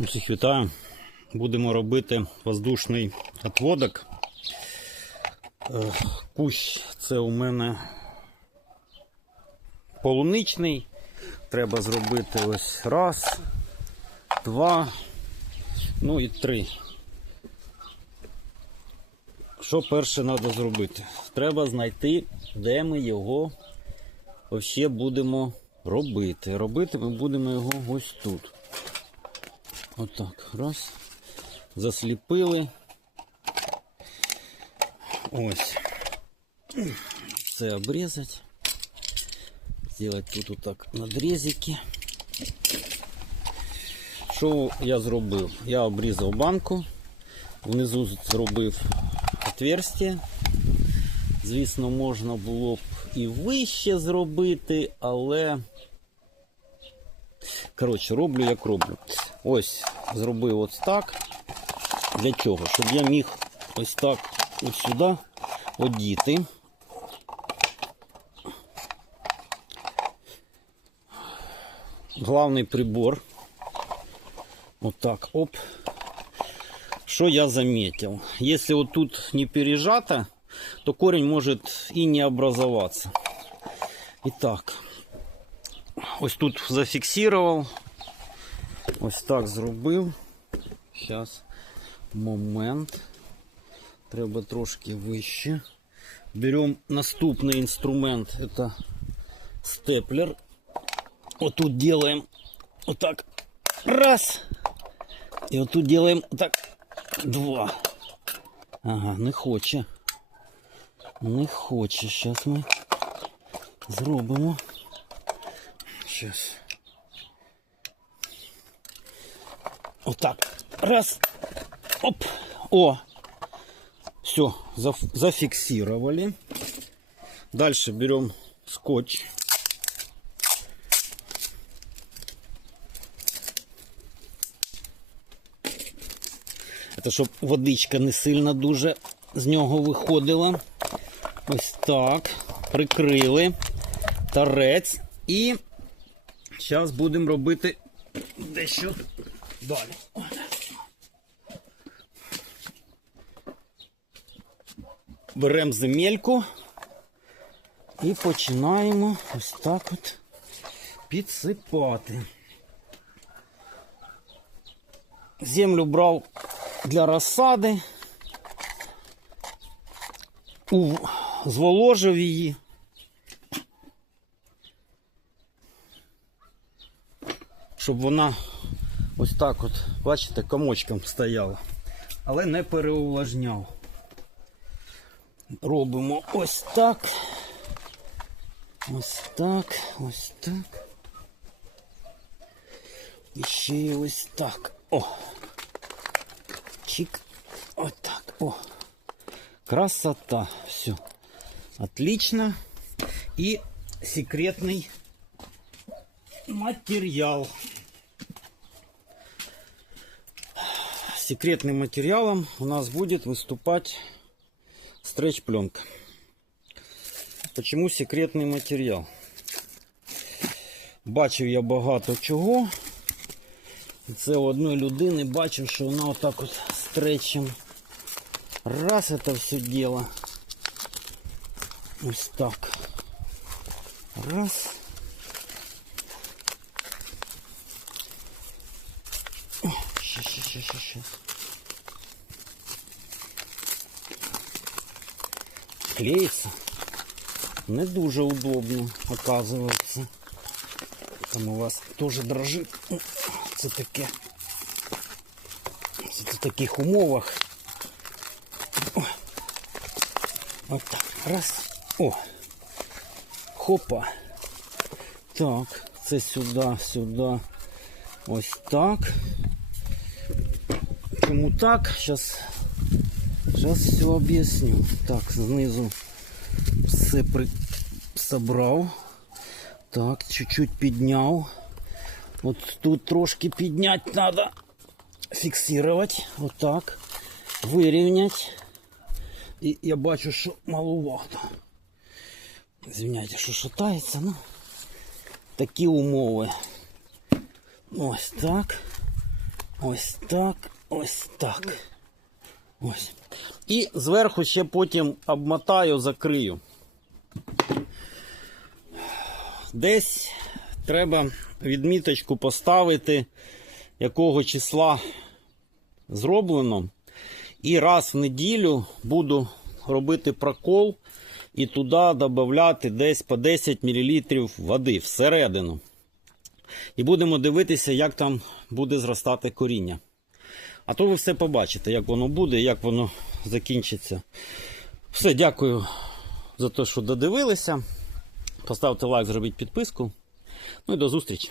Всіх вітаю. Будемо робити воздушний отводок. Е, Кущ це у мене полуничний. Треба зробити ось раз, два, ну і три. Що перше треба зробити? Треба знайти, де ми його взагалі будемо робити. Робити ми будемо його ось тут. Отак. Раз. Засліпили. Ось. Це обрізати. Сделать тут отак надрізики. Що я зробив? Я обрізав банку, внизу зробив отверстие. Звісно, можна було б і вище зробити, але. Коротше, роблю як роблю. Ось зробив ось так. Для чого? Щоб я міг ось так ось сюди одіти. Главний прибор. Вот так, оп. Что я заметил? Если вот тут не пережато, то корень может и не образоваться. Итак, ось тут зафіксував. Ось так зробив. Зараз момент. Треба трошки вище. Беремо наступний інструмент. Это степлер. Вот тут делаем вот так раз. И вот тут делаем вот так два. Ага, не хоче. Не хоче. Сейчас ми зробимо. Сейчас. Вот так. Раз. Оп. О. Все, зафиксировали. Дальше берем скотч. Це щоб водичка не сильно дуже з нього виходила. Ось так. Прикрили тарець. І зараз будемо робити дещо далі. Беремо земельку і починаємо ось так от підсипати. Землю брав для розсади, зволожив її. Щоб вона ось так от, бачите, комочком стояла, але не переувлажняв. Робимо ось так. Ось так, ось так. І ще й ось так. О! Чик. Вот так. О. Красота. Все. Отлично. И секретный материал. Секретным материалом у нас будет выступать стретч-пленка. Почему секретний матеріал? Бачив я багато чого. І Це у одної людини бачив, що вона отак от стречем. Раз это все дело. Ось так. Раз. Клеїться. Не дуже удобно, оказується. Там у вас теж дрожить. Це таке. Це в таких умовах. О. От так. Раз. О. Хопа. Так. Це сюди, сюди. Ось так. Чому так? Зараз Зараз все об'ясню. Так, знизу все при... собрав. Так, чуть-чуть підняв. От тут трошки підняти треба. Фіксувати. Отак. Вирівняти. І я бачу, що маловато. Звиняйте, що шатається, ну. Такі умови. Ось так. Ось так, ось так. Ось. І зверху ще потім обмотаю, закрию. Десь треба відміточку поставити, якого числа зроблено. І раз в неділю буду робити прокол і туди додати десь по 10 мл води всередину. І будемо дивитися, як там буде зростати коріння. А то ви все побачите, як воно буде, як воно закінчиться. Все, дякую за те, що додивилися. Поставте лайк, зробіть підписку. Ну і до зустрічі!